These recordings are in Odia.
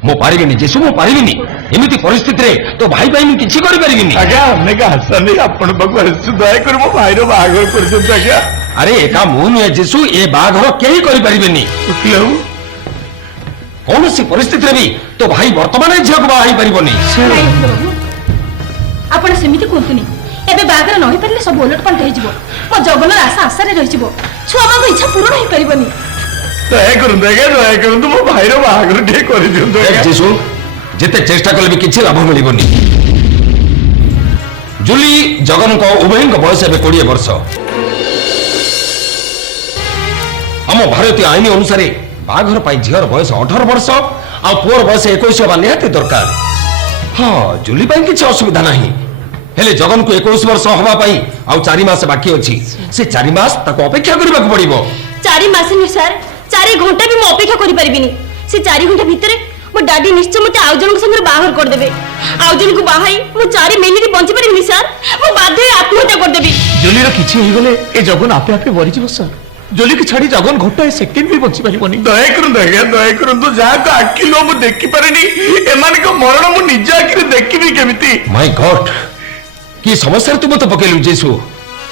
ମୁଁ ପାରିବିନି ଯେସୁ, ମୁଁ ପାରିବିନି। ଏମିତି ପରିସ୍ଥିତିରେ ତୋ ଭାଇ ପାଇଁ ମୁଁ କିଛି କରିପାରିବିନି। ଆଜ୍ଞା ଅନେକ ଆସନି ଆପଣ ପାଖକୁ ଆସିଛୁ, ଦୟାକରି ମୋ ଭାଇର ବାହାଘର କରିଛନ୍ତି ଆଜ୍ଞା। ଆରେ ଏକା ମୁଁ ନୁହେଁ ଯେସୁ, ଏ ବାହାଘର କେହି କରିପାରିବେନି। କୌଣସି ପରିସ୍ଥିତିରେ ବି ତୋ ଭାଇ ବର୍ତ୍ତମାନ ଝିଅକୁ ବାହା ହେଇପାରିବନି। ଆପଣ ସେମିତି କୁହନ୍ତୁନି। ଏବେ ବାହାଘର ନ ହେଇପାରିଲେ ସବୁ ଓଲଟପାଲଟ ହେଇଯିବ। ମୋ ଜଗନ୍ନାଥ ଆଶା ଆଶାରେ ରହିଯିବ। ଛୁଆମାନଙ୍କ ଇଚ୍ଛା ପୂରଣ ହେଇପାରିବନି। ଦୟା କରନ୍ତୁ ଆଜ୍ଞା, ଦୟା କରନ୍ତୁ ମୋ ଭାଇର ବାହାଘର ଟିକେ କରିଦିଅନ୍ତୁ। ଯେସୁ, ଯେତେ ଚେଷ୍ଟା କଲେ ବି କିଛି ଲାଭ ମିଳିବନି। ଜୁଲି ଜଗନଙ୍କ ଉଭୟଙ୍କ ବୟସ ଏବେ 20 ବର୍ଷ। ଆମ ଭାରତୀୟ ଆଇନ ଅନୁସାରେ ବାହାଘର ପାଇଁ ଝିଅର ବୟସ 18 ବର୍ଷ ଆଉ ପୁଅର ବୟସ 21 ହେବା ନିହାତି ଦରକାର। ହଁ, ଜୁଲି ପାଇଁ କିଛି ଅସୁବିଧା ନାହିଁ। ହେଲେ ଜଗନକୁ 21 ବର୍ଷ ହବା ପାଇଁ ଆଉ 4 ମାସ ବାକି ଅଛି। ସେ 4 ମାସ ତାକୁ ଅପେକ୍ଷା କରିବାକୁ ପଡିବ। 4 ମାସ ନୁହେଁ ସାର୍, 4 ଘଣ୍ଟା ବି ମୁଁ ଅପେକ୍ଷା କରିପାରିବିନି। ସେ 4 ଘଣ୍ଟା ଭିତରେ ମୋ ଡାଡି ନିଶ୍ଚୟ ମତେ ଆଉ ଜଣଙ୍କ ସାଙ୍ଗରେ ବାହାଘର କରିଦେବେ। ଆଉ ଜଣକୁ ବାହାଇ ମୁଁ 4 ମିନିଟ୍ ବଞ୍ଚି ପାରିବିନି ସାର୍। ମୁଁ ବାଧ୍ୟ ହୋଇ ଆତ୍ମହତ୍ୟା କରିଦେବି। ଜୁଲିର କିଛି ହେଇଗଲେ ଏ ଜଗନ ଆପେ ଆପେ ମରିଯିବ ସାର୍। ଜୁଲିକି ଛାଡି ଜଗନ ଘଣ୍ଟାଏ ସେକେଣ୍ଡ ବି ବଞ୍ଚି ପାରିବନି। ଦୟା କରନ୍ତୁ ଆଜ୍ଞା, ଦୟା କରନ୍ତୁ। ଯାହାକୁ ଆଖି ନ ମୁଁ ଦେଖିପାରେନି, ଏମାନଙ୍କ ମରଣ ମୁଁ ନିଜ ଆଖିରେ ଦେଖିବି କେମିତି? ମାଇ ଗଡ୍, କି ସମସ୍ୟାରେ ତୁ ମତେ ପକେଇଲୁ ଯେସୁ।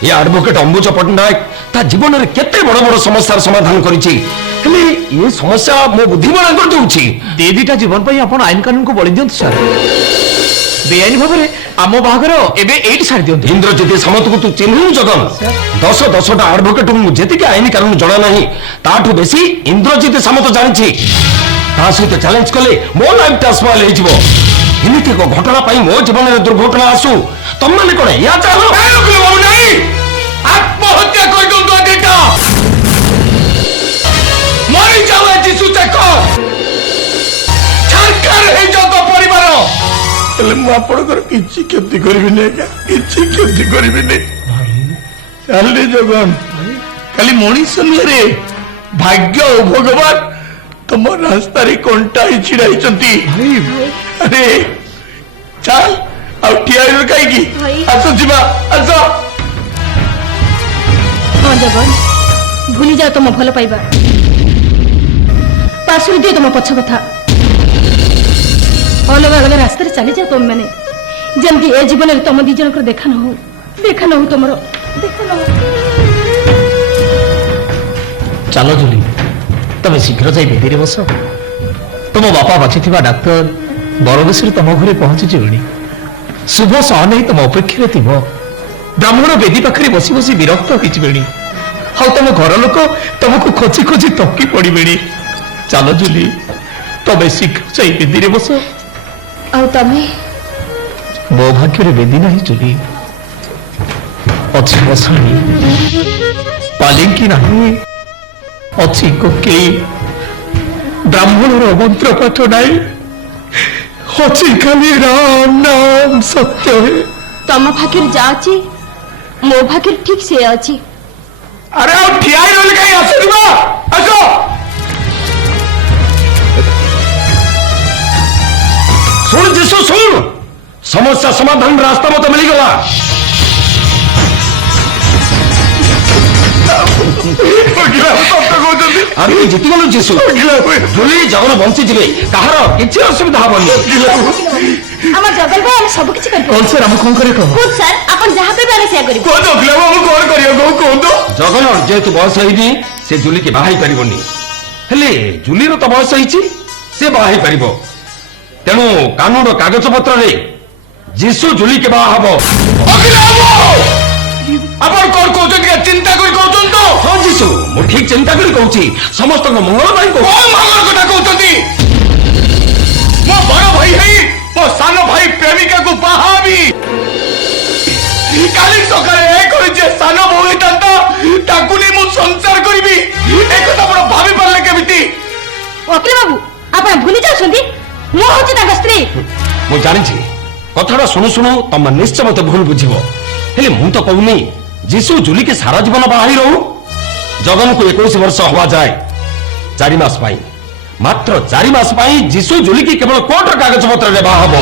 ଏ ଆଡଭୋକେଟ ଅମ୍ବୁଜ ପଟ୍ଟନାୟକ ତା ଜୀବନରେ କେତେ ବଡ ବଡ ସମସ୍ୟାର ସମାଧାନ କରିଛି, ହେଲେ ଏ ସମସ୍ୟା ମୋ ବୁଦ୍ଧି ବଳା କରିଦେଉଛି। ଦିଟା ଜୀବନ ପାଇଁ ଆପଣ ଆଇନ କାନୁନକୁ ବଳି ଦିଅନ୍ତୁ ସାର୍। ବେଆଇନ ଭାବରେ ଆମ ବାହାଘର ଏବେ ଏଇଠି ସାରି ଦିଅନ୍ତୁ। ଇନ୍ଦ୍ରଜିତ ସାମନ୍ତକୁ ତୁ ଚିହ୍ନୁ ଜଗନ? 10ଟା ଆଡଭୋକେଟ ଯେତିକି ଆଇନ କାନୁନ ଜଣା ନାହିଁ, ତାଠୁ ବେଶୀ ଇନ୍ଦ୍ରଜିତ ସାମନ୍ତ ଜାଣିଛି। ତା ସହିତ ଚ୍ୟାଲେଞ୍ଜ କଲେ ମୋ ଲାଇଫଟା ସ୍ପଏଲ୍ ହେଇଯିବ। ଏମିତି ଏକ ଘଟଣା ପାଇଁ ମୋ ଜୀବନରେ ଦୁର୍ଘଟଣା ଆସୁ, ତମମାନେ କଣ ୟା ଚାଲ? ଆତ୍ମହତ୍ୟା କରିଦିଅନ୍ତୁ ଆଦିଟା, ମରିଯାଉ ଯିଶୁ ଚାକ, ଛାରଖାର ହେଇଯାଉ ତ ପରିବାର। ହେଲେ ମୁଁ ଆପଣଙ୍କର କିଛି କ୍ଷତି କରିବିନି ଆଜ୍ଞା, କିଛି କ୍ଷତି କରିବିନି। ଚାଲେ ଜଗନ, ଖାଲି ମଣିଷ ନୁହେଁ, ଭାଗ୍ୟ ଓ ଭଗବାନ ତମ ରାସ୍ତାରେ କଣ୍ଟା ହେଇ ଛିଡା ହେଇଛନ୍ତି। ଆରେ ଚାଲ, ଆଉ ଠିଆ ହେଇନ କାହିଁକି? ଆସ ଯିବା, ଆସ। ହଁ ଜଗନ, ଭୁଲି ଯାଅ ତମ ଭଲ ପାଇବା, ପାଶୁରି ଦିଅ ତମ ପଛ କଥା। ଅଲଗା ଅଲଗା ରାସ୍ତାରେ ଚାଲିଯାଅ ତମେ ମାନେ, ଯେମିତି ଏ ଜୀବନରେ ତମ 2 ଜଣଙ୍କର ଦେଖା ନ ହଉ, ଦେଖା ନ ହଉ, ତମର ଦେଖା ନ ହଉ। ଚାଲ ଜୁଲି, ତମେ ଶୀଘ୍ର ଯାଇ ବେଦୀରେ ବସ। ତମ ବାପା ବାଛିଥିବା ଡାକ୍ତର ବରବେଶରେ ତମ ଘରେ ପହଞ୍ଚିଯିବେଣି। ଶୁଭ ସହନ ହିଁ ତମ ଅପେକ୍ଷାରେ ଥିବ। ବ୍ରାହ୍ମଣ ବେଦୀ ପାଖରେ ବସି ବସି ବିରକ୍ତ ହେଇଯିବେଣି, ଆଉ ତମ ଘର ଲୋକ ତମକୁ ଖୋଜି ଖୋଜି ତକି ପଡିବେଣି। ଚାଲ ଜୁଲି, ତମେ ଶୀଘ୍ର ଯାଇ ବେଦୀରେ ବସ। ଆଉ ତମେ? ମୋ ଭାଗ୍ୟରେ ବେଦୀ ନାହିଁ ଜୁଲି, ଅଛି ବସାଣି, ପାଲିଙ୍କି ନାହିଁ, ଅଛି କୋକିଳ। ବ୍ରାହ୍ମଣର ମନ୍ତ୍ର ପାଠ ନାହିଁ, ଅଛି ଖାଲି ରାମ ନାମ ସତ୍ୟ। ତମ ଭାଗ୍ୟରେ ଯା ଅଛି, ମୋ ଭାଗ୍ୟରେ ଠିକ ସେ ଅଛି। ଆରେ ଆଉ ଠିଆ ରହିଲେ କାହିଁ? ଆସ ଯିବା, ଆସ। ଶୁଣ ଯୀଶୁ, ଶୁଣ, ସମସ୍ୟା ସମାଧାନର ରାସ୍ତା ମତେ ମିଳିଗଲା। ଆରେ ଜିତିଗଲୁ ଯୀଶୁ। ଜୁଲି ଜଗନ ବଞ୍ଚିଯିବେ, କାହାର କିଛି ଅସୁବିଧା ହବନି। ଆମ ଜଗନ ଭାଇ ଆମେ ସବୁ କିଛି କରିବୁ। କଣ ସାର୍, ଆମେ କଣ କରିବା? କୁହ ସାର୍, ଆପଣ ଯାହା କହିବେ ଆମେ ସେୟା କରିବୁ। କଣ କରିବା କୁହନ୍ତୁ? ଜଗନ ଯେହେତୁ ବୟସ ହେଇନି, ସେ ଜୁଲିକି ବାହା ହେଇପାରିବନି। ହେଲେ ଜୁଲିର ତ ବୟସ ହେଇଛି, ସେ ବାହା ହେଇପାରିବ। ତେଣୁ କାନୁନ କାଗଜ ପତ୍ରରେ ଯୀଶୁ ଜୁଲିକି ବାହା ହବ। ଆପଣ କଣ କହୁଛନ୍ତି? ଚିନ୍ତା କରି କହୁଛନ୍ତି ତ? ହଁ ଯୀଶୁ, ମୁଁ ଠିକ ଚିନ୍ତା କରି କହୁଛି, ସମସ୍ତଙ୍କ ମଙ୍ଗଳ ପାଇଁ କହୁଛି। କଣ ମଙ୍ଗଳ କଥା କହୁଛନ୍ତି? ମୋ ବଡ ଭାଇ ହେଇ ମୋ ସାନ ଭାଇ ପ୍ରେମିକାକୁ ବାହା ହେବି। କାଲି ସକାଳେ ଏ କରିଛି ସାନ ବୋହୂ ହେଇଥାନ୍ତା, ତାକୁ ନେଇ ମୁଁ ସଂସାର କରିବି। ଏ କଥା ଆପଣ ଭାବି ପାରିଲେ କେମିତି? ଓକିଲ ବାବୁ, ଆପଣ ଭୁଲି ଯାଉଛନ୍ତି, ମୁଁ ହଉଛି ତାଙ୍କ ସ୍ତ୍ରୀ। ମୁଁ ଜାଣିଛି, କଥାଟା ଶୁଣୁ ଶୁଣୁ ତମେ ନିଶ୍ଚୟ ମତେ ଭୁଲ ବୁଝିବ। ହେଲେ ମୁଁ ତ କହୁନି ଯୀଶୁ ଜୁଲିକି ସାରା ଜୀବନ ବାହା ହେଇ ରହୁ। ଜଗନକୁ 21 ବର୍ଷ ହବା ଯାଏ 4 ମାସ ପାଇଁ, ମାତ୍ର 4 ମାସ ପାଇଁ ଯୀଶୁ ଜୁଲିକି କେବଳ କୋର୍ଟର କାଗଜ ପତ୍ରରେ ବାହା ହବ।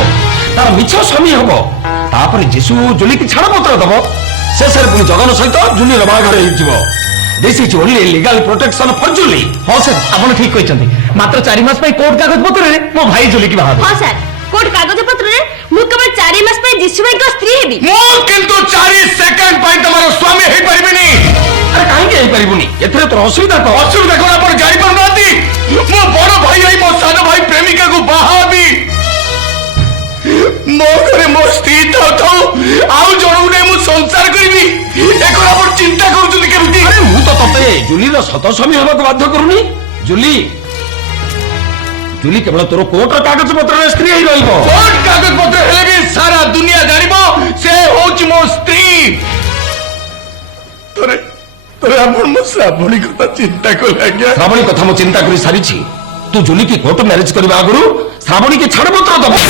ତାର ମିଛ ସ୍ୱାମୀ ହବ। तापर जीशु जुली की छाड़पत्र दब शेष पुणी जगन सहित जुली बाहाघर हो this is only legal protection for Julie. हाँ सर आप ठीक कहते मात्र 4 मास कोर्ट कागज पत्र मो भाई जुली की बाहा हाँ सर कोर्ट कागज पत्र रे मु केवल 4 मास पे जीशु भाई को स्त्री हेबी मो किंतु 4 सेकंड पाई तमारो स्वामी हेई परिबिनी। अरे काहे के हेई परिबुनी एथरे तो असुविधा कोन आपण जाई पर नाती मो बड़ भाई आई मो सानो भाई प्रेमिका को बाहाबी मो घरे मो स्त्री थाउ आउ जणु ने मु संसार करबी एकोरा पर चिंता करूछली केमती। अरे मु तो तते जुली रो सत स्वामी हेबा को बाध्य करूनी। जुली जुली केवल तोर कोर्ट कागज पत्र रे स्त्री हेई रहइबो। कोर्ट कागज पत्र हेले भी सारा दुनिया जानिबो से होच मो स्त्री। तोरे तोरे हमर मो श्रावणी कथा चिंता को लाग्या। श्रावणी कथा मो चिंता करी सारी छी। तू जुली की कोर्ट मैरिज करबा आगुरु श्रावणी की छाड़ पत्र दबो।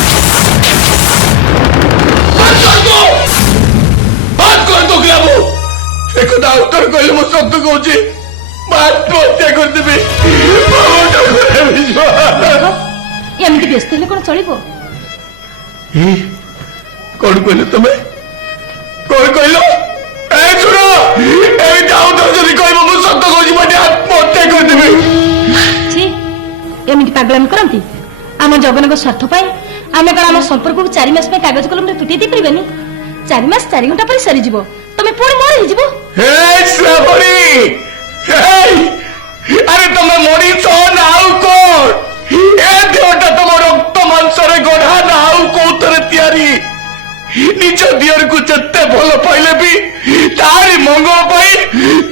बात कर दो ग्लाबो एकदा उत्तर कहले मो सत्य कहूची बात हत्या कर देबे एमती व्यस्त हेले कोन चलिबो ए कोन कहले तमे कोन कहलो ए सुनो ए जाऊ तो जदी कहबो मो सत्य कहूची मते आत्महत्या कर देबे। छी एमती पागलाम करंती आम जगन को स्वार्थ पाई आमे कण आम संपर्क को 4 मास पे कागज कलम रे तुटी दे परिबेनी 4 मास 4 घंटा पर सरी जीवो तमे पुणी मोर ही जीवो। हे श्रावणी हे अरे तमे मोरी तो नाउ कोन ए देवटा तम रक्त मांस रे गढ़ा नाउ कोतरे तयारी निज दियर को जत्ते भल पाइले भी तारी मंगल पाई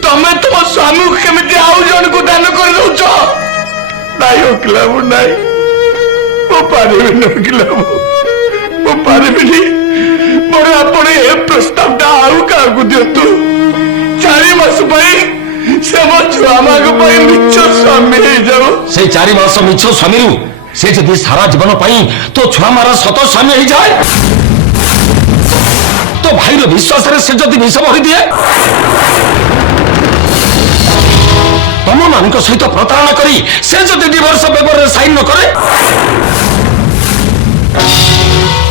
तमे तुम स्वामी केमिति आउ जन को दान कर दउछ नाइ ओकलाबो नाइ ओ पारे न ओकलाबो ओ पारे बिनी मोर आपण ए प्रस्ताव ता आउ का को दियंतु 4 मास पाई से मो छुआ माग पाई मिछ स्वामी हे जाओ से 4 मास मिछ स्वामी रु से जदी सारा जीवन पाई तो छुआ मारा सत स्वामी हे जाए तो भाई रो विश्वास रे से जदी विष भरी दिए तम मानक सहित प्रतारणा करी से जदी डिवोर्स पेपर रे साइन न करे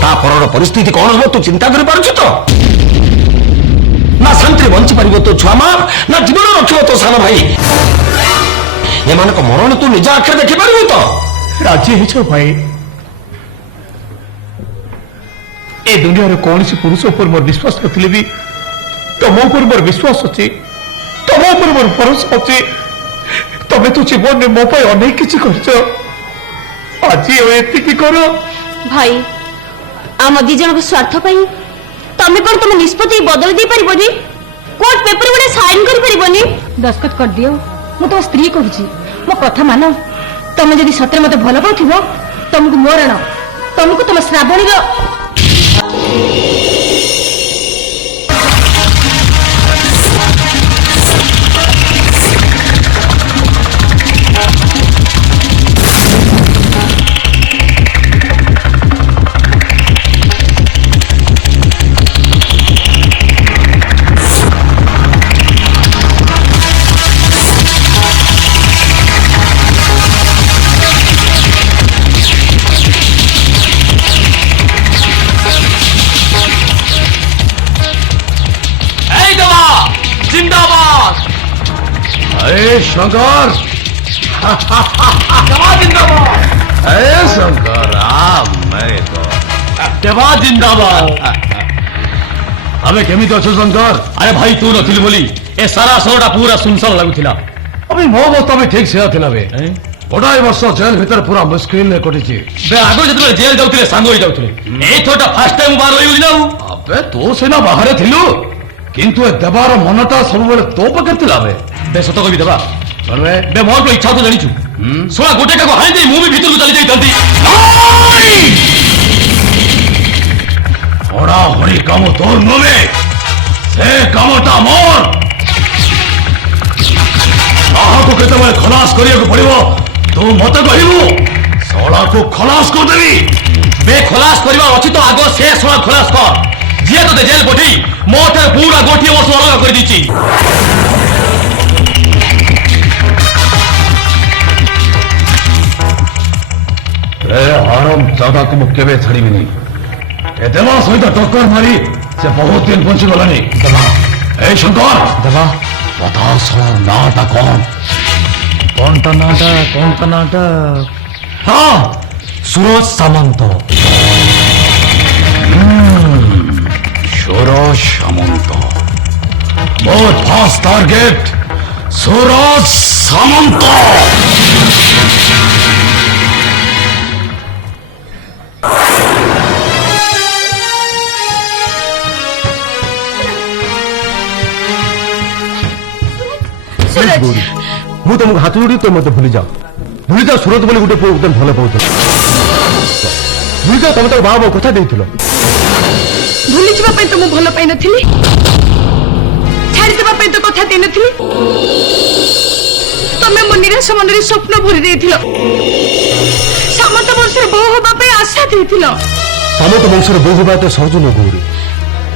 ता परर परिस्थिति कौन हो तू चिंता कर पारछु तो ना शांति बंची पारिबो तो छुआ मां ना जीवन रखिबो तो सानो भाई ये मानक मरण तू निज आंखें देखि पारिबो तो राजी हेछो भाई ए दुनिया रे कौन सी पुरुष ऊपर मोर विश्वास करथिले भी तुम ऊपर मोर विश्वास अछि तुम ऊपर मोर भरोसा अछि तबे तो जीवन में मो पाई अनेक किछि करछो आज एति की करो भाई आम दी जन को स्वार्थ पाई तमे कोन तुम निष्पत्ति बदल दे परिबोनी कोर्ट पेपर गुडे साइन कर परिबोनी दस्तखत कर दियो मु तो स्त्री कहूची मो कथा मानो तमे जदी सତରେ मते भलो पाउथिबो तुमको मोरण तुमको तुम श्रावणी रो शंकर जिंदाबाद शंकर मेरे देवा जिंदाबाद अबे केमिति अच्छो शंकर। अरे भाई तू नथिल बोली ए सारा शहरटा पूरा सुनसान लगुथिला अबे मो अवस्था भी ठीक से थिला बे गोटाए वर्ष जेल भीतर पूरा मुश्किल ने कटिछि बे आगो जतबे जेल जाउथिले सांग होई जाउथिले ए थोटा फर्स्ट टाइम बाहर होई ना अबे तो सेना बाहर थिलु किंतु ए देवार मनटा सब बेले तो पके थिला बे सत कवि देवा अरे बे मोर को इच्छा तो जानिछु सोला गोटे का हाई दे मु भी भीतर को चली जाई तंती ओड़ा हड़ी काम तोर नवे से कामटा मोर आहा को केते बेले खलास करिया को पड़िबो तू मते कहिबू सोला को खलास कर देबी बे खलास करबा अछि तो आगो से सोला खलास कर जे तो जेल पठी मोटे पूरा गोठी वर्ष अलग कर दीची ए हरम दादा को मुक्के छाड़ी नहीं ଏ ଦେବା ସହିତ ଟକ୍କର ମାରି ସେ ବହୁତ ଦିନ ବଞ୍ଚିଗଲାଣି। ଦେବା ଏ ଶଙ୍କର ଦେବା କଥା ଶୁଣ ନାଟା କଣ? କଣଟା ନାଟା ହଁ ସୁରଜ ସାମନ୍ତ। ସୁରଜ ସାମନ୍ତ ବହୁତ ଫାଷ୍ଟ ଟାର୍ଗେଟ ସୁରଜ ସାମନ୍ତ। ସୁରଜ ମୁଁ ତମକୁ ହାତ ଯୋଡ଼ି ତ ମତେ ଭୁଲିଯାଅ ସୁରତ ବୋଲି ଗୋଟେ ପୁଅ ତମେ ଭଲ ପାଉଥିଲ। ଭୁଲିଯାଅ ତମେ ତାକୁ ବାବା କଥା ଦେଇଥିଲ। ଭୁଲିଯିବା ପାଇଁ ତ ମୁଁ ଭଲ ପାଇନଥିଲି, ଛାଡ଼ିଦେବା ପାଇଁ ତ କଥା ଦେଇନଥିଲି। ତମେ ମୋ ନିରାଶ ମନରେ ସ୍ୱପ୍ନ ଭରି ଦେଇଥିଲ, ସାମନ୍ତ ବଂଶର ବୋହୂ ହେବା ପାଇଁ ଆଶା ଦେଇଥିଲ। ସାମନ୍ତ ବଂଶର ବୋହୂ ହେବା ଏତେ ସହଜ ନୁହଁ ଗୌରୀ।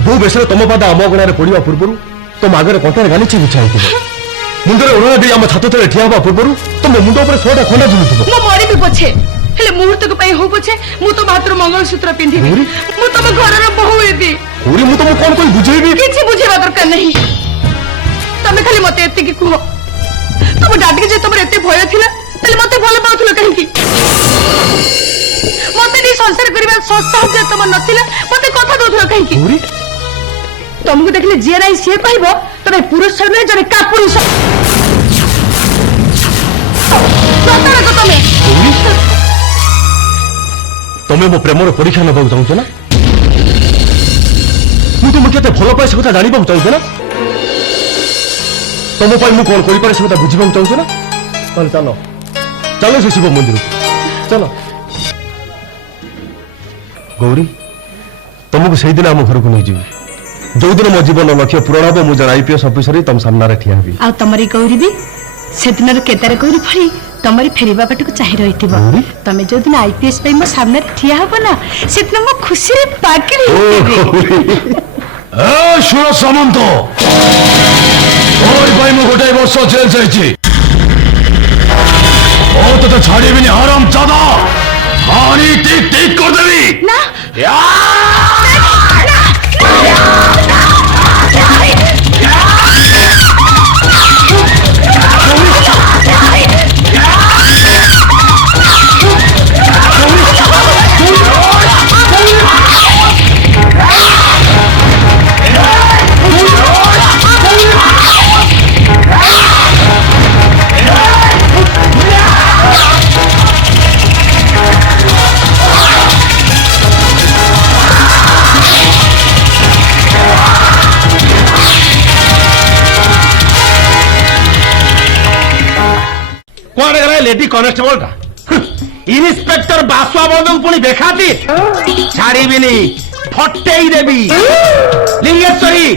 ବୋହୂ ବେଶରେ ତମ ପାଦ ଆମ ଅଗଣାରେ ପଡ଼ିବା ପୂର୍ବରୁ ତମ ଆଗରେ କଣ୍ଟାରେ ଗାଲିଛି ବିଛା ହେଇଥିବ। ମୁଣ୍ଡରେ ଓଢ଼ଣା ଦେଇ ଆମ ଛାତ ତଳେ ଠିଆ ହେବା ପୂର୍ବରୁ ତମ ମୁଣ୍ଡ ଉପରେ 100ଟା ଖଣ୍ଡା ଝୁଲୁଥିବ। ମୁଁ ମରିବି ପଛେ, ହେଲେ ମୁହୂର୍ତ୍ତକ ପାଇଁ ହଉ ପଛେ ମୁଁ ତମ ହାତର ମଙ୍ଗଳସୂତ୍ର ପିନ୍ଧିବି। ଗୌରୀ? ମୁଁ ତମ ଘରର ବୋହୂ ହେବି। ଗୌରୀ ମୁଁ ତମକୁ କଣ କହି ବୁଝେଇବି? କିଛି ବୁଝେଇବା ଦରକାର ନାହିଁ। ତମେ ଖାଲି ମତେ ଏତିକି କୁହ, ତମ ଡାଡିକି ଯେ ତମର ଏତେ ଭୟ ଥିଲା, ତାହେଲେ ମତେ ଭଲ ପାଉଥିଲ କାହିଁକି? ମତେ ନେଇ ସଂସାର କରିବା ସାହାଯ୍ୟ ତମର ନଥିଲା, ମତେ କଥା ଦଉଥିଲ କାହିଁକି? ଗୌରୀ ତମକୁ ଦେଖିଲେ ଯିଏ ନାହିଁ ସିଏ କହିବ ତମେ ପୁରୁଷ ନୁହେଁ, ଜଣେ କାପୁରୁଷ। ପ୍ରତାରକ ତମେ। ଗୌରୀ ତମେ ମୋ ପ୍ରେମର ପରୀକ୍ଷା ନେବାକୁ ଚାହୁଁଛ ନା? ମୁଁ ତୁମକୁ କେତେ ଭଲ ପାଏ ସେ କଥା ଜାଣିବାକୁ ଚାହୁଁଛ ନା? ତମ ପାଇଁ ମୁଁ କଣ କରିପାରେ ସେ କଥା ବୁଝିବାକୁ ଚାହୁଁଛ ନା? ତାହେଲେ ଚାଲ ଚାଲ ସେ ଶିବ ମନ୍ଦିରକୁ ଚାଲ। ଗୌରୀ ତମକୁ ସେଇଦିନ ଆମ ଘରକୁ ନେଇଯିବି ଯୋଉଦିନ ମୋ ଜୀବନ ଲକ୍ଷ୍ୟ ପୂରଣ ହବ। ମୁଁ ଜଣେ IPS ଅଫିସର ତମ ସାମ୍ନାରେ ଠିଆ ହେବି। ଆଉ ତମରି ଗୌରୀ ବି ସେଦିନର କେଦାର ଗୌରୀ ଭଳି ତମରି ଫେରିବା ବାଟକୁ ଚାହିଁ ରହିଥିବ। ଗୌରୀ? ତମେ ଯୋଉଦିନ IPS ପାଇଁ ମୋ ସାମ୍ନାରେ ଠିଆ ହବ ନା, ସେଦିନ ମୁଁ ଖୁସିରେ ପାଗଳି ଓ ହେଇଯିବି। ଗୌରୀ ଏ ସୁରଜ ସାମନ୍ତ তোর ପାଇଁ ମୁଁ ଗୋଟାଏ ବର୍ଷ ଜେଲ ଯାଇଛି। ଓ ତତେ ଛାଡ଼ିବିନି ହରାମ ଚାଦା। ହାଣି ଟିକ ଟିକ କରିଦେବି। ନା କୁଆଡେ ଗଲା ଲେଡି କନେଷ୍ଟବଳ ଟା? ଇନ୍ସପେକ୍ଟର ବାସୁଆ ବନ୍ଧୁକୁ ପୁଣି ଦେଖାନ୍ତି ଛାଡ଼ିବିନି, ଫଟେଇ ଦେବି। ଲିଙ୍ଗେଶ୍ୱରୀ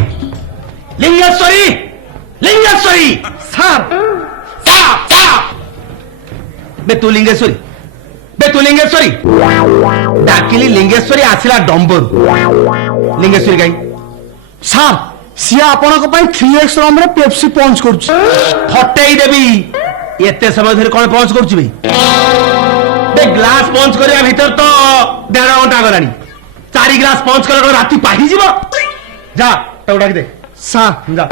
ଲିଙ୍ଗେଶ୍ୱରୀ ଲିଙ୍ଗେଶ୍ୱରୀ ସାର୍ ବେ ତୁ ଲିଙ୍ଗେଶ୍ୱରୀ, ବେ ତୁ ଲିଙ୍ଗେଶ୍ୱରୀ। ଡାକିଲି ଲିଙ୍ଗେଶ୍ୱରୀ ଆସିଲା ଡମ୍ବରୁ। ଲିଙ୍ଗେଶ୍ୱରୀ କାଇଁ? ସାର୍ ସିଏ ଆପଣଙ୍କ ପାଇଁ 3x ରମରେ ପେପ୍ସି ପଞ୍ଚ କରୁଛି। ଫଟେଇ ଦେବି। ଏତେ ସମୟ ଧରି କଣ ପହଞ୍ଚ କରୁଛି ଭାଇ? ଗ୍ଲାସ ପଞ୍ଚ କରିବା ଭିତରେ ତ 1.5 ଘଣ୍ଟା ଗଲାଣି। 4 ଗ୍ଲାସ ପଞ୍ଚ କଲେ କଣ ରାତି ପାହିଯିବ? ଯା ତାକୁ ଡାକି ଦେ। ସାର୍ ଯା।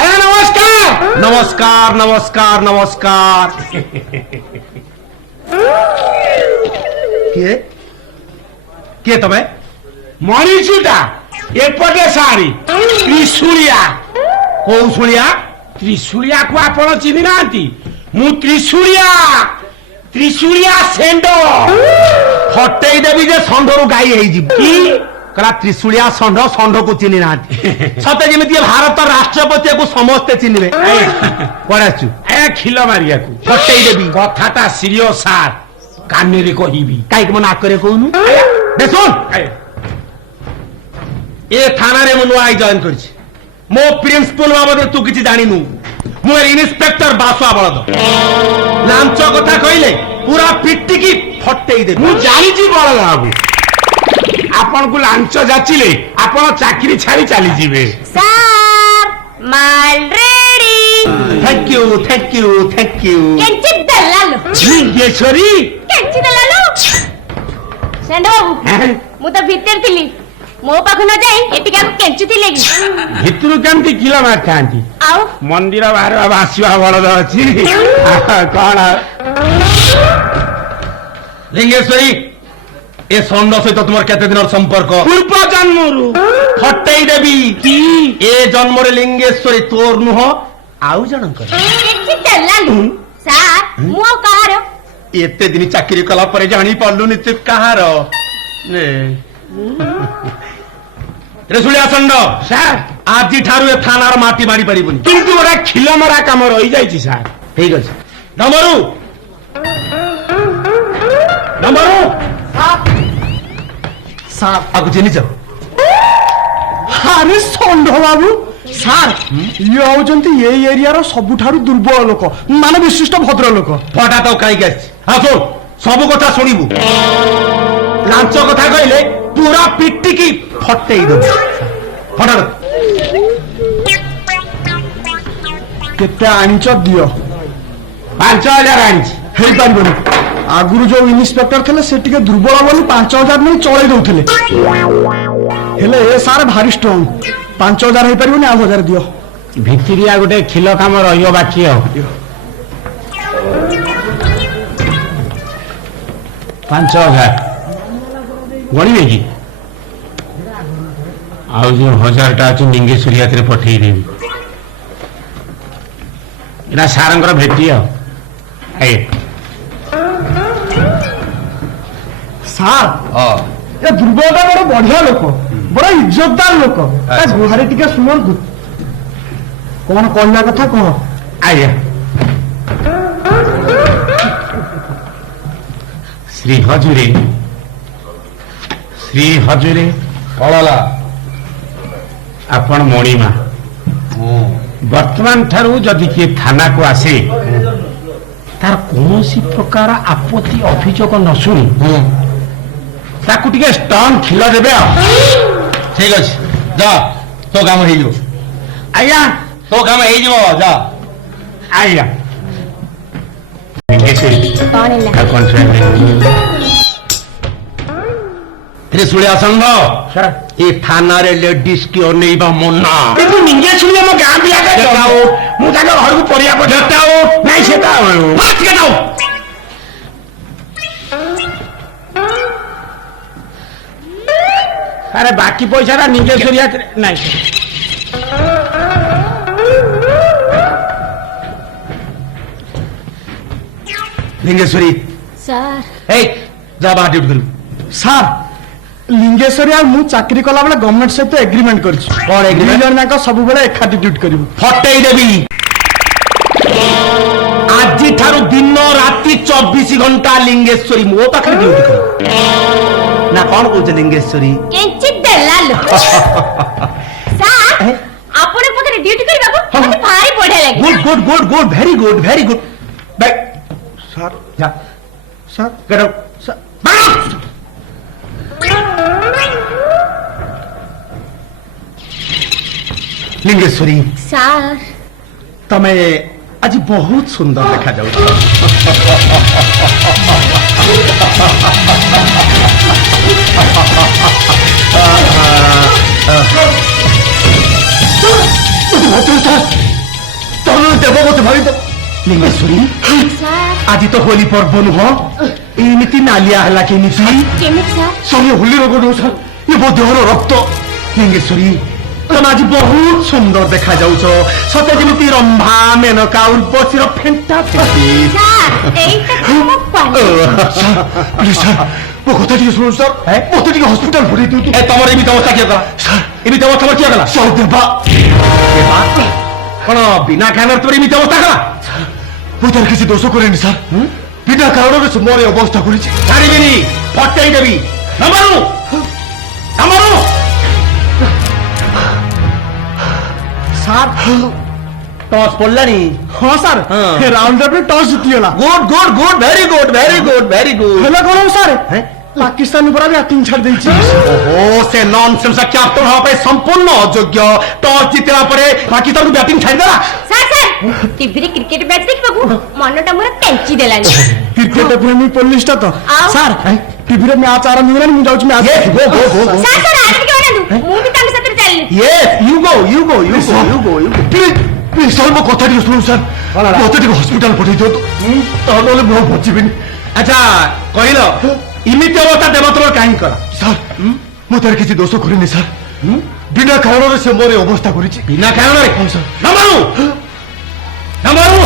ଆଜ୍ଞା ନମସ୍କାର ନମସ୍କାର ନମସ୍କାର। କିଏ କିଏ ତମେ? ମଣିଷଟା ଏପଟେ ସାରି ତ୍ରିଶୂଳିଆ। କୋଉ ଶୁଳିଆ? ତ୍ରିଶୂଳିଆକୁ ଆପଣ ଚିହ୍ନି ନାହାନ୍ତି? ମୁଁ ତ୍ରିଶୂଳିଆ, ତ୍ରିଶୂଳିଆ ଷେଣ୍ଢ। ହଟେଇ ଦେବି ଯେ ଷଣ୍ଢରୁ ଗାଈ ହେଇଯିବ। କି କହିଲା ତ୍ରିଶୂଳିଆ ଷଣ୍ଢ, ଷଣ୍ଢକୁ ଚିହ୍ନି ନାହାନ୍ତି। ସତେ ଯେମିତି ଭାରତ ରାଷ୍ଟ୍ରପତିକୁ ସମସ୍ତେ ଚିହ୍ନିବେ। କୁଆଡେ ଆସିଛୁ? ଏ ଖିଲ ମାରିବାକୁ ହଟେଇ ଦେବି। କଥାଟା ସିରିୟସ୍ ସାର୍, କାନରେ କହିବି। କାହିଁକି ମୋ ନାକରେ କହୁନୁ? ବେ ଶୁଣ, ଏ ଥାନାରେ ମୁଁ ନୂଆ ଜଏନ୍ କରିଛି। ମୋ ପ୍ରିନ୍ସିପାଲ ବାବଦରେ ତୁ କିଛି ଜାଣିନୁ। ମୁଁ ଇନ୍ସପେକ୍ଟର ବାସୁଆ ବଳଦ। ଲାଞ୍ଚ କଥା କହିଲେ ପୁରା ପିଟିକି ଫଟେଇ ଦେବି। ମୁଁ ଜାଣିଛି ବଳଦ ବାବୁ, ଆପଣଙ୍କୁ ଲାଞ୍ଚ ଯାଚିଲେ ଆପଣ ଚାକିରି ଛାଡ଼ି ଚାଲିଯିବେ। ସାର୍ ମାଲ ready. Thank you thank you thank you କେଞ୍ଚି ଦେଲାଲୋ लिंगेश्वरी କେଞ୍ଚି ଦେଲାଲୋ ସେଣ୍ଡ ବାବୁ ମୁଁ ତ ଭିତରେ ଥିଲି ମୋ ପାଖକୁ ନ ଯାଇ ଏଠିକି ଆଉ କେଞ୍ଚୁଥିଲେ କି ଭିତରୁ କେମିତି କିଲୋ ମାରିଥାନ୍ତି ଆଉ ମନ୍ଦିର ବାହାରେ ବାବା ଆସିବା ବଳଦ ଅଛି କଣ লিঙ্গেশ্বরী এ ষণ্ড সহিত তোমার কেতে দিনের সম্পর্ক ପୂର୍ବ ଜନ୍ମରୁ ফটাই দেবী এ জন্মরে লিঙ্গেশ্বরী তোর নুহ আউ জଣଙ୍କର କେଞ୍ଚି ଦେଲାଲୋ ସାର୍ ମୁଁ ଆଉ କାହାର ଏତେ ଦିନ ଚାକିରି କଲା ପରେ ଜାଣି ପାରିଲୁନି ତୁ କାହାର ରେସୁଳିଆ ଷଣ୍ଢ ସାର୍ ଆଜିଠାରୁ ଏ ଥାନାର ମାଟି ମାରି ପାରିବୁନି କିନ୍ତୁ ଗୋଟେ ଖିଲ ମରା କାମ ରହିଯାଇଛି ସାର୍ ঠিক আছে ଡମରୁ ଡମରୁ ସାର୍ ଆକୁ ଚିହ୍ନିଛ ଆରେ ଷଣ୍ଢ ବାବୁ ସାର୍ ଇଏ ହଉଛନ୍ତି ଏଇ ଏରିଆର ସବୁଠାରୁ ଦୁର୍ବଳ ଲୋକ ମାନେ ବିଶିଷ୍ଟ ଭଦ୍ର ଲୋକ ଫଟା ତ କାହିଁକି ଆସିଛି ହଁ ଶୁଣ ସବୁ କଥା ଶୁଣିବୁ ଲାଞ୍ଚ କଥା କହିଲେ ପୁରା ପିଟିକି ଫଟେଇ ଦେବୁ ଫଟା କେତେ ଆଣିଛ ଦିଅ 5000 ଆଣିଛି ହେଇପାରିବନି ଆଗରୁ ଯୋଉ ଇନ୍ସପେକ୍ଟର ଥିଲେ ସେ ଟିକେ ଦୁର୍ବଳ ବୋଲି 5000 ନେଇ ଚଳେଇ ଦଉଥିଲେ ହେଲେ ଏ ସାର୍ ଭାରି ଷ୍ଟ୍ରଙ୍ଗ 5000 ହେଇପାରିବନି ଆଉ 1000 ଦିଅ ଭିତିରିଆ ଗୋଟେ ଖିଲ କାମ ରହିବ ବାକି ଆଉ 5000 ଗଣିବେ କି ଆଉ ଯୋଉ 1000 ଟା ଅଛି ଲିଙ୍ଗେଶ୍ୱରୀ ହାତରେ ପଠେଇଦେବି ଏଟା ସାରଙ୍କର ଭେଟି ଆଉ ଆଜ୍ଞା ସାର୍ ହଁ ଏ ଦୁର୍ବଳଟା ବଡ ବଢିଆ ଲୋକ ବଡ ଇଜ୍ଜତଦାର ଲୋକ ତା ଆଚ୍ଛା। ଗୁହାରେ ଟିକେ ଶୁଣନ୍ତୁ କଣ କହିବା କଥା କହ ଆଜ୍ଞା ଶ୍ରୀ ହଜୁରେ କଣ ହେଲା ଆପଣ ମଣିମା ବର୍ତ୍ତମାନ ଠାରୁ ଯଦି କିଏ ଥାନାକୁ ଆସେ ତାର କୌଣସି ପ୍ରକାର ଆପତ୍ତି ଅଭିଯୋଗ ନ ଶୁଣି ତାକୁ ଟିକେ ଷ୍ଟର୍ମ ଖିଲ ଦେବେ ଆଉ ঠিক ଅଛି ଯା ତୋ କାମ ହେଇଯିବ ଆଜ୍ଞା ତୋ କାମ ହେଇଯିବ ଯା ଆଜ୍ଞା କଣ ହେଲା ଆଉ କଣ ତ୍ରିଶୂଳିଆ ଷଣ୍ଢ ସାର୍ ଏ ଥାନାରେ ଲେଡିଜ କି ଅନେଇବା ମନା କିନ୍ତୁ ନିଙ୍ଗେଶ୍ୱରୀ ଆମ ଗାଁ ପିଲାଟା ମୁଁ ତାଙ୍କ ଘରକୁ ପରିବା ପଠାଉ ନାଇଁ ସେଟା ଆରେ ବାକି ପଇସାଟା ନିଙ୍ଗେଶ୍ୱରୀ ହାତରେ ନାଇଁ লিঙ্গেশ্বরী ସାର୍ এই যা বাহার ডিউটি করবি ସାର୍ লিঙ্গেশ্বরী আর ମୁଁ ଚାକିରି କଲା ବେଳେ ଗଭର୍ଣ୍ଣମେଣ୍ଟ ସହିତ ଏଗ୍ରିମେଣ୍ଟ କରିଛୁ କଣ agreement? ଦୁଇ ଜଣ ଯାକ ସବୁବେଳେ ଏକାଠି ଡ୍ୟୁଟି କରିବୁ ଫଟେଇ ଦେବି ଆଜିଠାରୁ ଦିନ ରାତି 24 ଘଣ୍ଟା ଲିଙ୍ଗେଶ୍ୱରୀ ମୋ ପାଖରେ ଡ୍ୟୁଟି କର ନା କଣ କହୁଛ ଲିଙ୍ଗେଶ୍ୱରୀ କେଞ୍ଚି ଦେଲାଲୋ ସାର୍ ଆପଣଙ୍କ ପାଖରେ ଡ୍ୟୁଟି କରିବାକୁ ମତେ ଭାରି ବଢିଆ ଲାଗେ good good good good very good very good bye sir ଯା sir get out sir Lingeswari sir ତମେ ଆଜି ବହୁତ ସୁନ୍ଦର ଦେଖାଯାଉଛ ଦେବ ମତେ ମାରିଦେବ লিঙ্গেশ্বরী ସାର୍ ଆଜି ତ ହୋଲି ପର୍ବ ନୁହଁ ଏମିତି ନାଲିଆ ହେଲା କେମିତି କେମିତି ସାର୍ ସଙ୍ଗେ ହୋଲି ରୋଗ ନୁହଁ ସାର୍ ଏ ମୋ ଦେହର ରକ୍ତ লিঙ্গেশ্বরী ତମେ ଆଜି ବହୁତ ସୁନ୍ଦର ଦେଖାଯାଉଛ ସତେ ଯେମିତି ରମ୍ଭା ମେନକା ଉର୍ବଶୀର ଫେଣ୍ଟା ଫେଣ୍ଟି ସାର୍ ଏଇଟା ମୋ ପାଣି ମୋ କଥା ଟିକେ ଶୁଣୁ ସାର୍ ମତେ ଟିକେ ହସ୍ପିଟାଲ ଭରି ଦିଅନ୍ତୁ ଏ ତମର ଏମିତି ଅବସ୍ଥା କିଏ କଲା ଏମିତି ଅବସ୍ଥା ତମର କିଏ କଲା ସାର୍ ଦେବା କଣ ବିନା କାରଣରେ ତମର ଏମିତି ଅବସ୍ଥା କଲା ମୁଁ ତାର କିଛି ଦୋଷ କରେନି ସାର୍ ବିନା କାରଣରେ ସେ ମୋର ଏ ଅବସ୍ଥା କରିଛି ଛାଡ଼ିବିନି ଫଟେଇ ଦେବି ନମରୁ ସାର୍ ଟସ୍ ପଡିଲାଣି ହଁ ସାର୍ ହଁ। ରାଉଣ୍ଡ ଅପରେ ଟସ୍ ଜିତିଗଲା good good good very good very good very good ହେଲା କଣ ସାର୍ ପାକିସ୍ତାନ ଉପରେ ବି ଆକ୍ଟିଂ ଛାଡ଼ି ଦେଇଛି। ଓହୋ ସେ ନନସେନ୍ସ କ୍ୟାପ୍ଟେନ ହବା ପାଇଁ ସମ୍ପୂର୍ଣ୍ଣ ଅଯୋଗ୍ୟ। ଟସ୍ ଜିତିଲା ପରେ ପାକିସ୍ତାନକୁ ବ୍ୟାଟିଂ ଛାଡ଼ିଦେଲା। ସାର୍ ଟିଭିରେ କ୍ରିକେଟ ମ୍ୟାଚ ଦେଖିବାକୁ ମନଟା ମୋର କେଞ୍ଚି ଦେଲାନି। କ୍ରିକେଟ ପ୍ରେମୀ ପୋଲିସଟା ତ ଆଉ? ସାର୍ ଟିଭିରେ ମ୍ୟାଚ ଆରମ୍ଭ ହେଇଗଲାଣି, ମୁଁ ଯାଉଛି ମ୍ୟାଚ। ସାର୍ ଆରେ ଟିକେ ଅନାନ୍ତୁ, ମୁଁ ବି ତାଙ୍କ ସାଥିରେ ଚାଲିଲି। ପ୍ଲିଜ ସାର୍ ମୋ କଥା ଟିକେ ଶୁଣୁ ସାର୍, ମତେ ଟିକେ ହସ୍ପିଟାଲ ପଠେଇ ଦିଅନ୍ତୁ, ନହେଲେ ମୁଁ ଆଉ ବଞ୍ଚିବିନି। ଆଚ୍ଛା କହିଲ ଏମିତି ଅବସ୍ଥା ଦେବ ତମର କାହିଁକି କଲା? ସାର୍ ମୁଁ ତାର କିଛି ଦୋଷ କରିନି ସାର୍, ବିନା କାରଣରେ ସେ ମୋର ଏ ଅବସ୍ଥା କରିଛି। ବିନା କାରଣରେ ହଁ ସାର୍। ନମାରୁ ନମାରୁ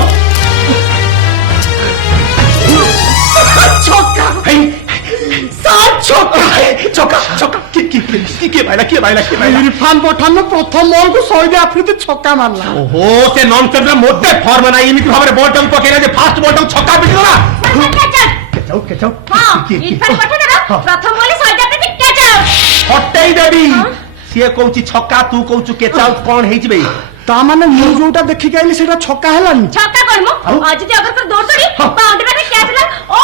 ଛକା ସାର୍ ଛକା ଛକା ଛକା କିଏ ବାଇଲା ଇରଫାନ ପଠାନ ପ୍ରଥମ ବଲକୁ ଶହୀଦ ଆଫ୍ରିଦି ଛକା ମାରିଲା। ଓହୋ ସେ ନନସେନ୍ସ ମୋଟେ ଫର୍ମ ନାହିଁ। ଏମିତି ଭାବରେ ବଲଟାକୁ ପକେଇଲା ଯେ ଫାଷ୍ଟ ବଲଟାକୁ ଛକା ପିଟିଦେଲା। ପ୍ରଥମ ବଲେ ଶହୀଦ ଆଫ୍ରିଦି କ୍ୟାଚ୍ ଆଉଟ୍। ହଟେଇ ଦେବି। ସିଏ କହୁଛି ଛକା, ତୁ କହୁଛୁ କ୍ୟାଚ୍ ଆଉଟ୍, କଣ ହେଇଛି ବେ? ତା ମାନେ ମୁଁ ଯୋଉଟା ଦେଖିକି ଆଇଲି ସେଇଟା ଛକା ହେଲାନି। ଛକା କଣ ମୁଁ ଆଜି ଯେ ଅଗର ଦୌड़ ଦୌଡ଼ି ବାଉଣ୍ଡରୀ ରେ କ୍ୟାଚ୍ ହେଲା। ଓ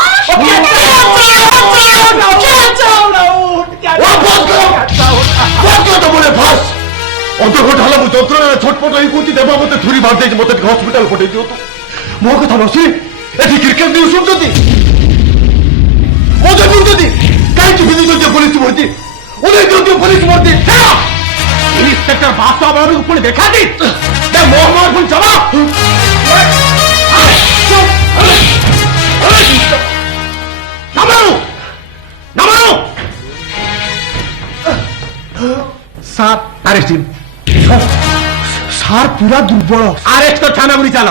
ଅଧଘଣ୍ଟା ହେଲା ମୁଁ ଯନ୍ତ୍ରଣାରେ ଛଟପଟ ହେଇ କହୁଛି ଦେବା ମତେ ଛୁରୀ ମାରି ଦେଇଛି, ମତେ ଟିକେ ହସ୍ପିଟାଲ ପଠେଇ ଦିଅନ୍ତୁ। ମୋ କଥା ନ ଶୁଣି ଏଠି କ୍ରିକେଟ ନ୍ୟୁଜ ଶୁଣୁଛନ୍ତି, ମଜା କରୁଛନ୍ତି। କାହିଁକି ଭିଜୁଛନ୍ତି ପୋଲିସ ଭର୍ତ୍ତି, ଓହ୍ଲେଇ ଦିଅନ୍ତୁ ପୋଲିସ ଭର୍ତ୍ତି। ଇନ୍ସପେକ୍ଟର ବାସ ବେଳକୁ ପୁଣି ଦେଖାନ୍ତି ମୋହନ ପୁଣି ଜମା ସାର୍ ଆରେଷ୍ଟ ସାର୍ ପୁରା ଦୁର୍ବଳ। ଆରେଷ୍ଟ କର, ଥାନା ବୁଲି ଚାଲ।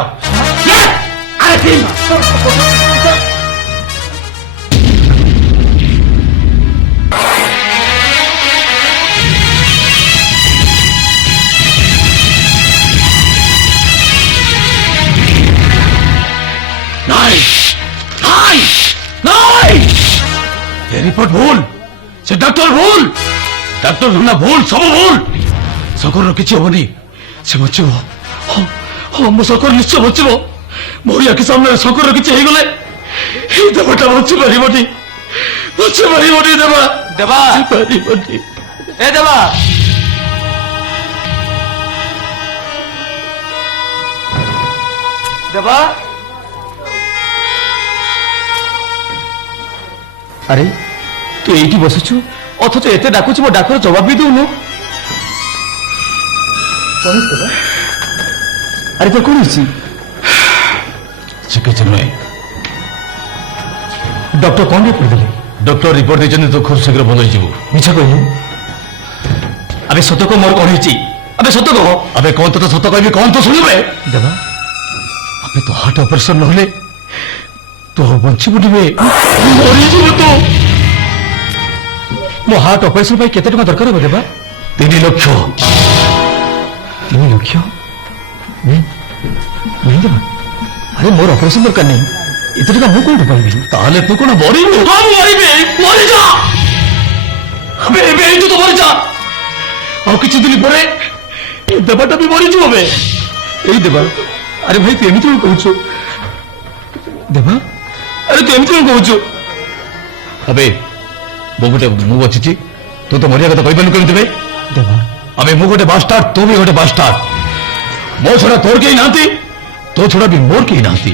রিপোর্ট ভুল, সে ডাক্তার ভুল, ডাক্তার ধরা ভুল, সব ভুল। সকর কিছু হবনি, সে বঞ্চিব। ମୋ ଶଙ୍କର ନିଶ୍ଚୟ ବଞ୍ଚିବ। ମୋରି ଆଖି ସାମ୍ନାରେ ଶଙ୍କର କିଛି ହେଇଗଲେ ଏଇ ଦେବାଟା ବଞ୍ଚି ପାରିବନି, ବଞ୍ଚି ପାରିବନି। ଦେବା ଦେବା ପାରିବନି। ଏ ଦେବା ଦେବା। ଆରେ ତୁ ଏଇଠି ବସିଛୁ, ଅଥଚ ଏତେ ଡାକୁଛୁ, ମୋ ଡାକର ଜବାବ ବି ଦଉନୁ। ଆରେ ତୋର କଣ ହେଇଛି? କିଛି ନୁହେଁ। ଡକ୍ଟର କଣ ରିପୋର୍ଟ ଦେଲେ? ଡକ୍ଟର ରିପୋର୍ଟ ଦେଇଛନ୍ତି ତୁ ଖୁବ୍ ଶୀଘ୍ର ଭଲ ହେଇଯିବୁ। ମିଛ କହିଲୁ। ଆବେ ସତ କହ, ମୋର କଣ ହେଇଛି? ଆବେ ସତ କହ। আবে কোন তো সত্য কইবি, কোন তো শুনবে। দেবা আবে তো হার্ট অপারেশন নহলে তো বঞ্চিবনি বে, মরিଯିব তো। ମୋ ହାର୍ଟ ଅପରେସନ ପାଇଁ କେତେ ଟଙ୍କା ଦରକାର ହେବ ଦେବା? 3 লক্ষ। 3 ଲକ୍ଷ? ନେଇ ଦେବା। ଆରେ ମୋର ଅପରେସନ ଦରକାର ନାହିଁ, ଏତେ ଟଙ୍କା ମୁଁ କୋଉଠୁ ପାଇବି? তাহলে তুই কোন মরিবি? আমি মরিবি, মরি যা। আবে এবে এইটু তো মরি যা। আর কিছু দিন পরে এই দেবাটা বি মরিଯିବ বে। ଏଇ ଦେବା। ଆରେ ଭାଇ ତୁ ଏମିତି କଣ କହୁଛୁ? ଦେବା ଆରେ ତୁ ଏମିତି କଣ କହୁଛୁ? আবে ମୁଁ ଗୋଟେ ମୁଁ ବସିଛି, ତୁ ତ ମରିବା କଥା କହିପାରିଲୁ କେମିତି ବେ? ଦେବା আবে ମୁଁ ଗୋଟେ ବାଷ୍ଟାର୍ଡ, ତୁ ବି ଗୋଟେ ବାଷ୍ଟାର୍ଡ। ମୋ ଛଡା ତୋର କେହି ନାହାନ୍ତି, ତୋ ଛଡା ବି ମୋର କେହି ନାହାନ୍ତି।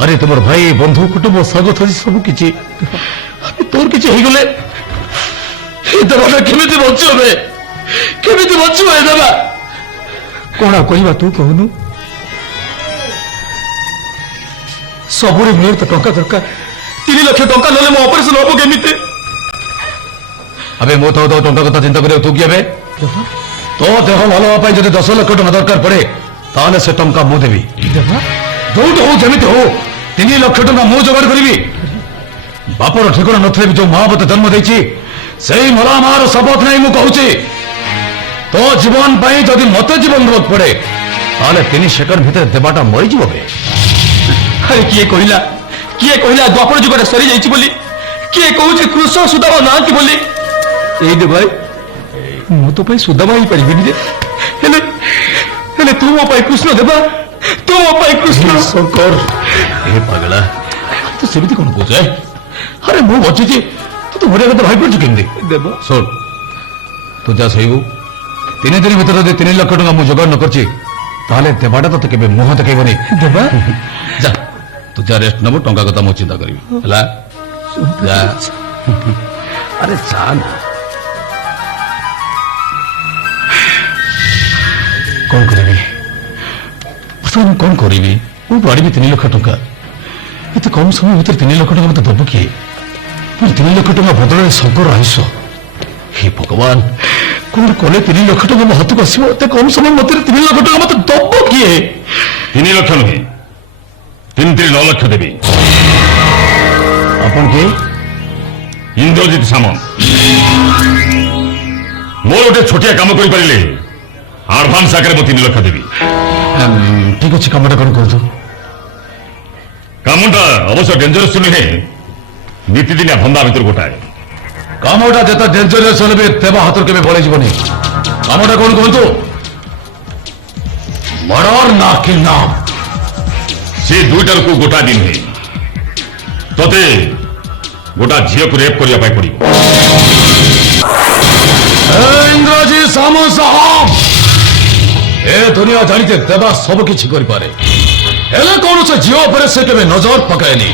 আরে তোমার ভাই, বন্ধু, কুটুম্ব, স্বাগত আছে সব কিছু। আরে তোর কিছু হইগলে এই দেবাটা কেমিতি বঞ্চিব বে, কেমিতি বঞ্চিব এই দেবা? କଣ ଆଉ କହିବା ତୁ କହୁନୁ? ସବୁରେ ମୋର ତ ଟଙ୍କା ଦରକାର। 3 ଲକ୍ଷ ଟଙ୍କା ନହେଲେ ମୋ ଅପରେସନ ହବ କେମିତି? আবে মো তো টঙ্কা কথা চিন্তা করে তু কি হবে? তো দেহ ভালো হওয়া পাই যদি 10 লক্ষ টাকা দরকার পড়ে তাহলে সে টঙ্কা মু দেবি। ଦେବା ଯୋଉଠି ହଉ ଯେମିତି ହଉ 3 ଲକ୍ଷ ଟଙ୍କା ମୁଁ ଯୋଗାଡ଼ କରିବି। ବାପର ଠିକଣା ନଥିଲେ ବି ଯୋଉ ମା ମତେ ଜନ୍ମ ଦେଇଛି ସେଇ ମଲା ମାର ଶପଥ ନେଇ ମୁଁ କହୁଛି, ତୋ ଜୀବନ ପାଇଁ ଯଦି ମତେ ଜୀବନ ଦେବାକୁ ପଡେ ତାହେଲେ 3 ସେକେଣ୍ଡ ଭିତରେ ଦେବାଟା ମରିଯିବ ବେ। ଆରେ କିଏ କହିଲା ଦ୍ୱାପର ଯୁଗଟା ସରିଯାଇଛି ବୋଲି? କିଏ କହୁଛି କୃଷ୍ଣ ସୁଦାମା ନାହାନ୍ତି ବୋଲି? ଏଇ ଦେ ଭାଇ, ମୁଁ ତ ପାଇଁ ସୁଦାମା ହେଇପାରିବିନି ଯେ, ହେଲେ ତୁ ମୋ ପାଇଁ କୃଷ୍ଣ ଦେବା, ତୁ ମୋ ପାଇଁ କୃଷ୍ଣ। ଶଙ୍କର ଏ ପାଗଳା, ତୁ ସେମିତି କଣ କହୁଛୁ? ଆରେ ମୁଁ ବଞ୍ଚିଛି, ତୁ ତୁ ଘରେ କଥା ଭାବିପାରୁଛୁ କେମିତି ଦେବ ଶୁଣ ତୁ ଯା ଶୋଇବୁ 3 ଦିନ ଭିତରେ ଯଦି 3 ଲକ୍ଷ ଟଙ୍କା ମୁଁ ଯୋଗାଡ଼ ନ କରିଛି ତାହେଲେ ଦେବାଟା ତତେ କେବେ ମୁହଁ ଦେଖେଇବନି ଦେବା ଯା ତୁ ଯା ରେଷ୍ଟ ନେବୁ ଟଙ୍କା କଥା ମୁଁ ଚିନ୍ତା କରିବି ହେଲା ଯା ଆରେ ଯା ନା କଣ କରିବି ବର୍ତ୍ତମାନ କଣ କରିବି ମୁଁ ଆଣିବି 3 ଲକ୍ଷ ଟଙ୍କା ଏତେ କମ ସମୟ ଭିତରେ 3 ଲକ୍ଷ ଟଙ୍କା ମତେ ଦବ କିଏ 3 ଲକ୍ଷ ଟଙ୍କା ବଦଳରେ ଶଙ୍କର ଆୟୁଷ ହେ ଭଗବାନ କଣ କଲେ 3 ଲକ୍ଷ ଟଙ୍କା ମୋ ହାତକୁ ଆସିବ ଏତେ କମ ସମୟ ମଧ୍ୟରେ 3 ଲକ୍ଷ ଟଙ୍କା ମତେ ଦବ କିଏ 3 ଲକ୍ଷ ନୁହେଁ 9 ଲକ୍ଷ ଦେବି ଆପଣ କିଏ ଇନ୍ଦ୍ରଜିତ ସାମନ୍ତ ମୋର ଗୋଟେ ଛୋଟିଆ କାମ କରିପାରିଲେ ଆଡଭାନ୍ସ ଆକାରରେ ମୁଁ 3 ଲକ୍ଷ ଦେବି ଠିକ ଅଛି କାମଟା କଣ କୁହନ୍ତୁ କାମଟା ଅବଶ୍ୟ ଡେଞ୍ଜରସ୍ ନୁହେଁ ନୀତିଦିନିଆ ଧନ୍ଦା ଭିତରୁ ଗୋଟାଏ କାମଟା ଯେତେ ଡେଞ୍ଜରିୟସ୍ ହେଲେ ବି ଦେବା ହାତରୁ କେବେ ପଳେଇଯିବନି କାମଟା କଣ କୁହନ୍ତୁ ମର୍ଡର ନା କିଡନାପ ସେ ଦୁଇଟାକୁ ଗୋଟା ଦିନ ନୁହେଁ ତତେ ଗୋଟା ଝିଅକୁ ରେପ୍ କରିବା ପାଇଁ ପଡିବ ଇଂରାଜୀ ସାମନ୍ତ ସାହବ ଏ ଦୁନିଆ ଜାଣିତେ ଦେବା ସବୁ କିଛି କରିପାରେ ହେଲେ କୌଣସି ଝିଅ ଉପରେ ସେ କେବେ ନଜର ପକାଏନି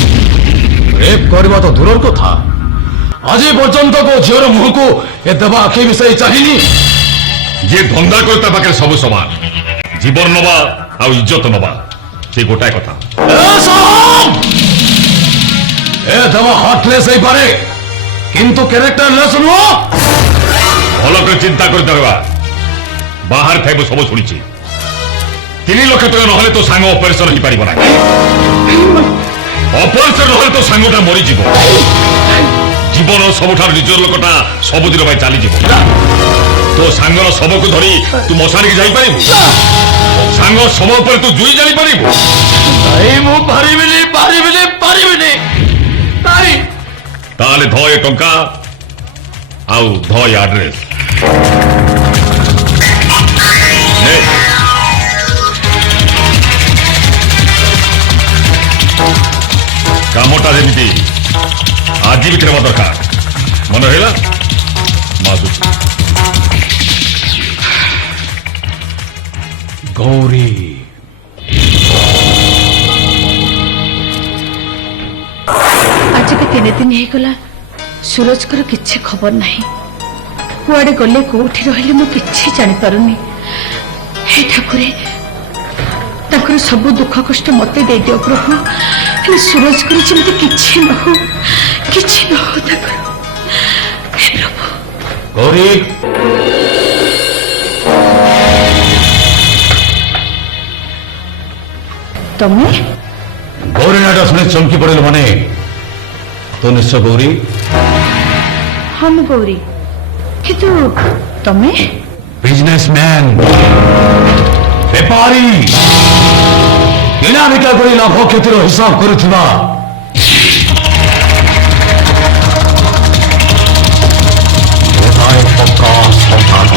ରେପ୍ କରିବା ତ ଦୂରର କଥା ଆଜି ପର୍ଯ୍ୟନ୍ତ କୋ ଝିଅର ମୁହଁକୁ ଏ ଦେବା ଆଖି ମିଶାଇ ଚାହିଁନି ଯିଏ ଧନ୍ଦା করে ତା ପାଖରେ ସବୁ ସମାନ ଜୀବନ ନବା ଆଉ ଇଜ୍ଜତ ନବା ସେ ଗୋଟାଏ କଥା ଏ ସାହବ ଏ ଦେବା ହାର୍ଟଲେସ୍ ହେଇପାରେ କିନ୍ତୁ କ୍ୟାରେକ୍ଟରଲେସ୍ ନୁହଁ ଭଲ করে ଚିନ୍ତା করে ଦେବା ବାହାରେ ଥାଇବ ସବୁ ଶୁଣିଛି 3 ଲକ୍ଷ ଟଙ୍କା ନହେଲେ ତୋ ସାଙ୍ଗ ଅପରେସନ ହେଇପାରିବ ନାହିଁ ଅପରେସନ ନହେଲେ ତୋ ସାଙ୍ଗଟା ମରିଯିବ ଜୀବନ ସବୁଠାରୁ ନିଜର ଲୋକଟା ସବୁଦିନ ପାଇଁ ଚାଲିଯିବ ତୋ ସାଙ୍ଗର ଶବକୁ ଧରି ତୁ ମଶାଣିକି ଯାଇପାରିବୁ ସାଙ୍ଗ ଶବ ଉପରେ ତୁ ଜୁଇ ଜାଣିପାରିବୁ ମୁଁ ପାରିବିନି ତାହେଲେ ଧ ଏ ଟଙ୍କା ଆଉ ଧ ଏ ଆଡ୍ରେସ୍ କାମଟା ଯେମିତି ଆଜି ଭିତରେ ହେବା ଦରକାର ମନେ ହେଲା ମାସୁଛି ଗୌରୀ ଆଜିକୁ 3 ଦିନ ହେଇଗଲା ସୁରଜଙ୍କର କିଛି ଖବର ନାହିଁ କୁଆଡେ ଗଲେ କୋଉଠି ରହିଲେ ମୁଁ କିଛି ଜାଣିପାରୁନି ହେ ଠାକୁରେ ତାଙ୍କର ସବୁ ଦୁଃଖ କଷ୍ଟ ମତେ ଦେଇଦିଅ ପ୍ରଭୁ ହେଲେ ସୁରଜଙ୍କର ଯେମିତି କିଛି ନ ହଉ ତାଙ୍କର ହେ ପ୍ରଭୁ ଗୌରୀ ତମେ ଗୌରୀ ନାଟା ଶୁଣି ଚମକି ପଡିଲ ମାନେ ତ ନିଶ୍ଚୟ ଗୌରୀ ହଁ ମୁଁ ଗୌରୀ କିନ୍ତୁ ତମେ ବିଜନେସମ୍ୟାନ ବେପାରୀ କିଣା ବିକା କରି ଲାଭ କ୍ଷତିର ହିସାବ କରୁଥିବା ଗୋଟାଏ ପକ୍କା ସନ୍ତାନ